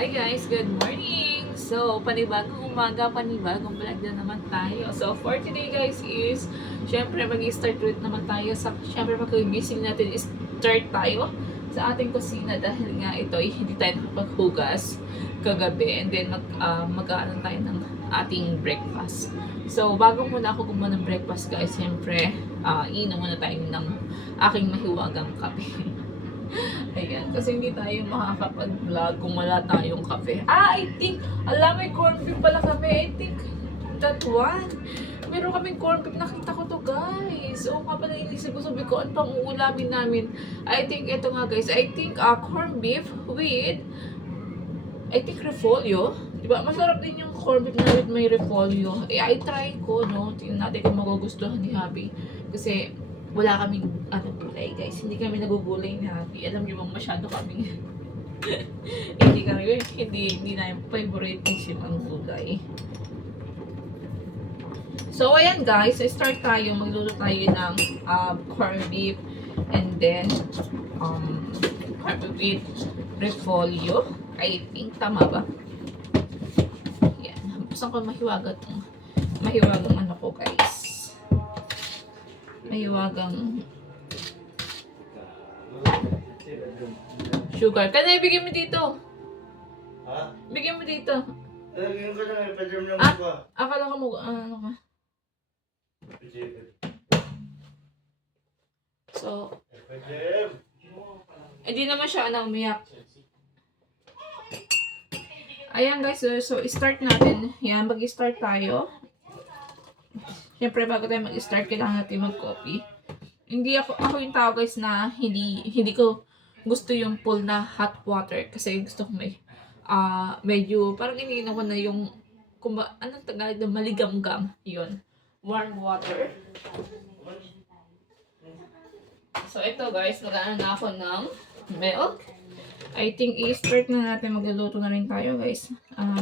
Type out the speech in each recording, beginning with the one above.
Hi guys, good morning! So, panibagong umaga, panibagong vlog na naman tayo. So, for today guys is, syempre mag-start ulit naman tayo sa, syempre pagkagising natin is start tayo sa ating kusina dahil nga ito ay hindi tayo nakapaghugas kagabi and then mag-ano tayo ng ating breakfast. So, bago muna ako gumawa ng breakfast guys, syempre, iinom muna tayo ng aking mahiwagang kape. Ayan, kasi hindi tayo makakapag-vlog kung wala tayong kape. I think, alam, may corned beef pala kami. I think, that one. Meron kaming corned beef. Nakita ko to, guys. Oo nga pala, inisip ko, sabi ko, ano pang uulamin namin? I think, ito nga, guys. I think, corned beef with, I think, repolyo. Diba? Masarap din yung corned beef na with may repolyo. I try ko, no? Tingnan natin kung magugustuhan ni Happy. Kasi, wala kaming gulay guys. Hindi kami nagugulay ni Happy. Alam niyo bang masyado kami hindi na yung favoritism ang gulay. So ayan guys, so start tayo. Magluto tayo ng corned beef and then corned beef with repolyo. I think tama ba? Yan. Gusto ko mahiwagang ano ko guys. Mahiwagang sugar. Kada ibigay mo dito. Ha? Bigyan mo dito. Lagyan ko na, ipadam lang ako. Akala ko mo, ano ka. So, hindi naman siya umiyak. Ayan guys, so start natin. Yan, mag-start tayo. Siyempre, bago tayo mag-start, kailangan natin mag-coffee. Hindi ako yung tao guys na hindi ko gusto yung full na hot water. Kasi gusto ko may, medyo, parang iniinom ko na yung, anong Tagalog na maligamgam. Yun. Warm water. So, ito guys, mag-ano na ako ng milk. I think i-start na natin, magluluto na rin tayo guys.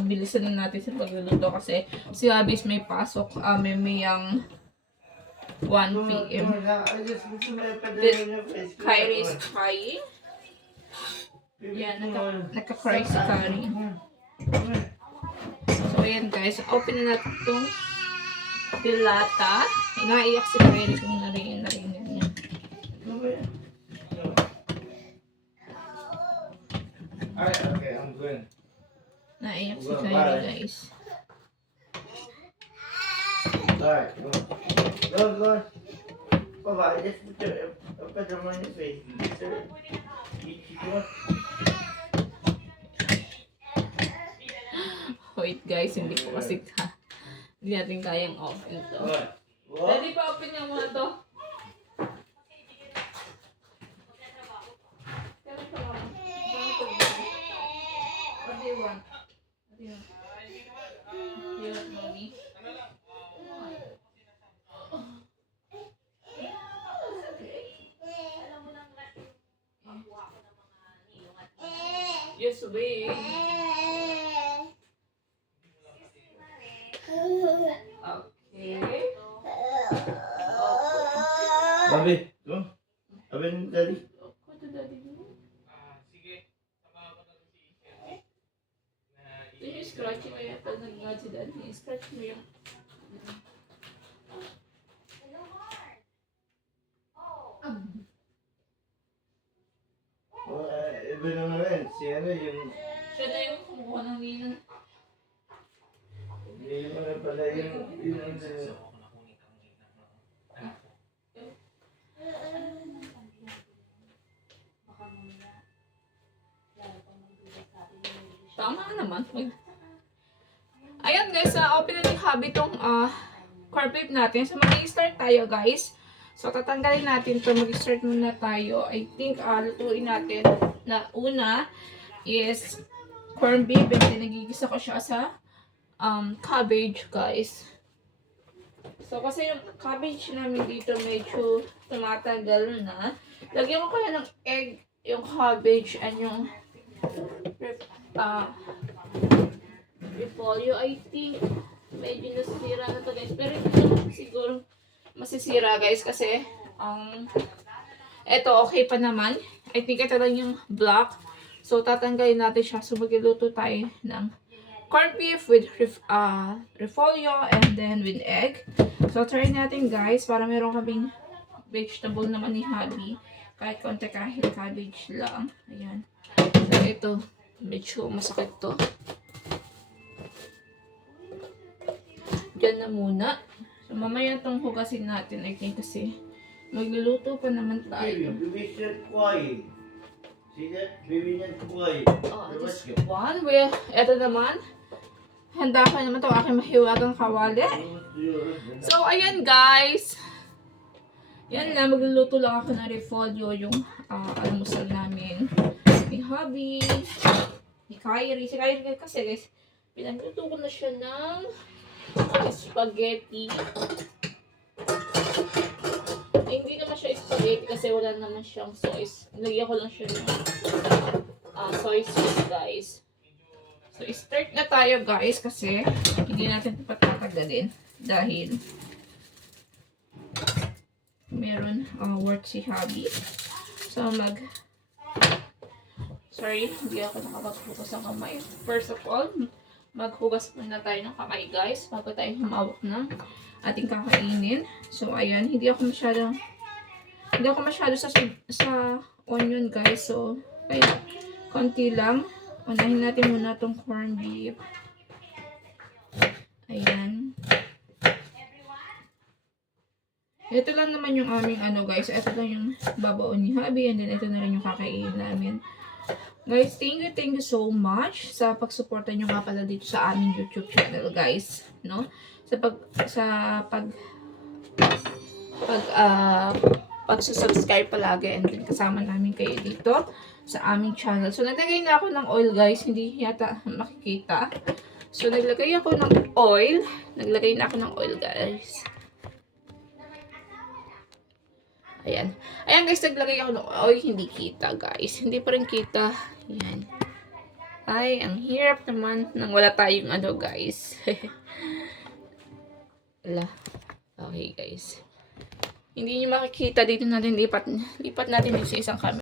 Bilisan na natin sa pagluluto kasi si Abis may pasok, may 1 p.m. Kyrie is crying. Yan, nagka-cry si Kyrie. So ayan guys, open na natin itong dilata. Naiyak si Kyrie kung narinig niya. Okay, I'm good. Naiyak si Kyrie guys. Alright, go. Baba, just put them on your face. Wait guys, hindi po kasi hindi natin kayang open to. Pwede pa open niya muna to. What do you want? You want mommy? Yes, wait. Okay. Bobby, go. Abin, daddy. What did daddy do? Yung scratch mo yan. Pag nag-nod si daddy, scratch mo yan. Iba naman rin. Si ano yung... Siya na yung kumuha ng nina. Hindi mo na pala yung... Tama naman. Ayan guys, open na yung hobby tong corned beef natin. So mag-i-start tayo guys. So tatanggalin natin to, mag-start muna tayo. I think lutuin natin na una is corned beef and then nagigisa ko siya sa cabbage guys. So kasi yung cabbage namin dito medyo tumatagal na. Lagyan ko kaya ng egg, yung cabbage and yung repolyo. I think medyo nasisira na to guys, pero hindi siguro masisira guys kasi eto okay pa naman. I think ito lang yung black. So, tatanggalin natin siya. So, magluluto tayo ng corned beef with repolyo and then with egg. So, try natin guys para meron kaming vegetable naman ni Habi. Kahit konti, kahit cabbage lang. Ayan. So, ito. Medyo masakit to. Diyan na muna. So, mamaya itong hugasin natin. I think kasi magluluto pa naman tayo. Baby said quiet. See that? Baby not quiet. Oh, this one. Well, eto naman. Handa ko naman ito aking mahiwagang kawali. So, ayan guys. Yan lang. Magluluto lang ako ng repolyo yung almusal namin. Ni Hubby. Ni Kyrie. Si Kyrie kasi guys, pinagluto ko na siya ng spaghetti. Hindi naman siya spaghetti kasi wala naman siyang sauce. Lagyan ko lang siya ng soy sauce guys. So, start na tayo guys kasi hindi natin ito patatagalin dahil meron work si Hubby. So, sorry, hindi ako nakapaghugas ng kamay. First of all, maghugas muna tayo ng kamay guys bago tayo humawak ng ating kakainin. So, ayan, hindi ako masyado sa onion guys. So, ayan, konti lang. Unahin natin muna itong corned beef. Ayan. Ito lang naman yung aming guys. Ito lang yung babaon ni Hubby. And then, ito na rin yung kakainin namin. Guys, thank you so much sa pagsuporta nyo nga pala dito sa aming YouTube channel, guys. No? Pag-subscribe palagi and then kasama namin kayo dito sa aming channel. So, naglagay na ako ng oil, guys. Hindi yata makikita. So, naglagay ako ng oil. Naglagay na ako ng oil, guys. Ayan. Ayan, guys. Naglagay ako ng oil. Hindi kita, guys. Hindi pa rin kita. Ayan. Ay, ang hirap naman nang wala tayong guys. Wala. Okay, guys. Hindi nyo makikita dito natin lipat natin sa isang camera.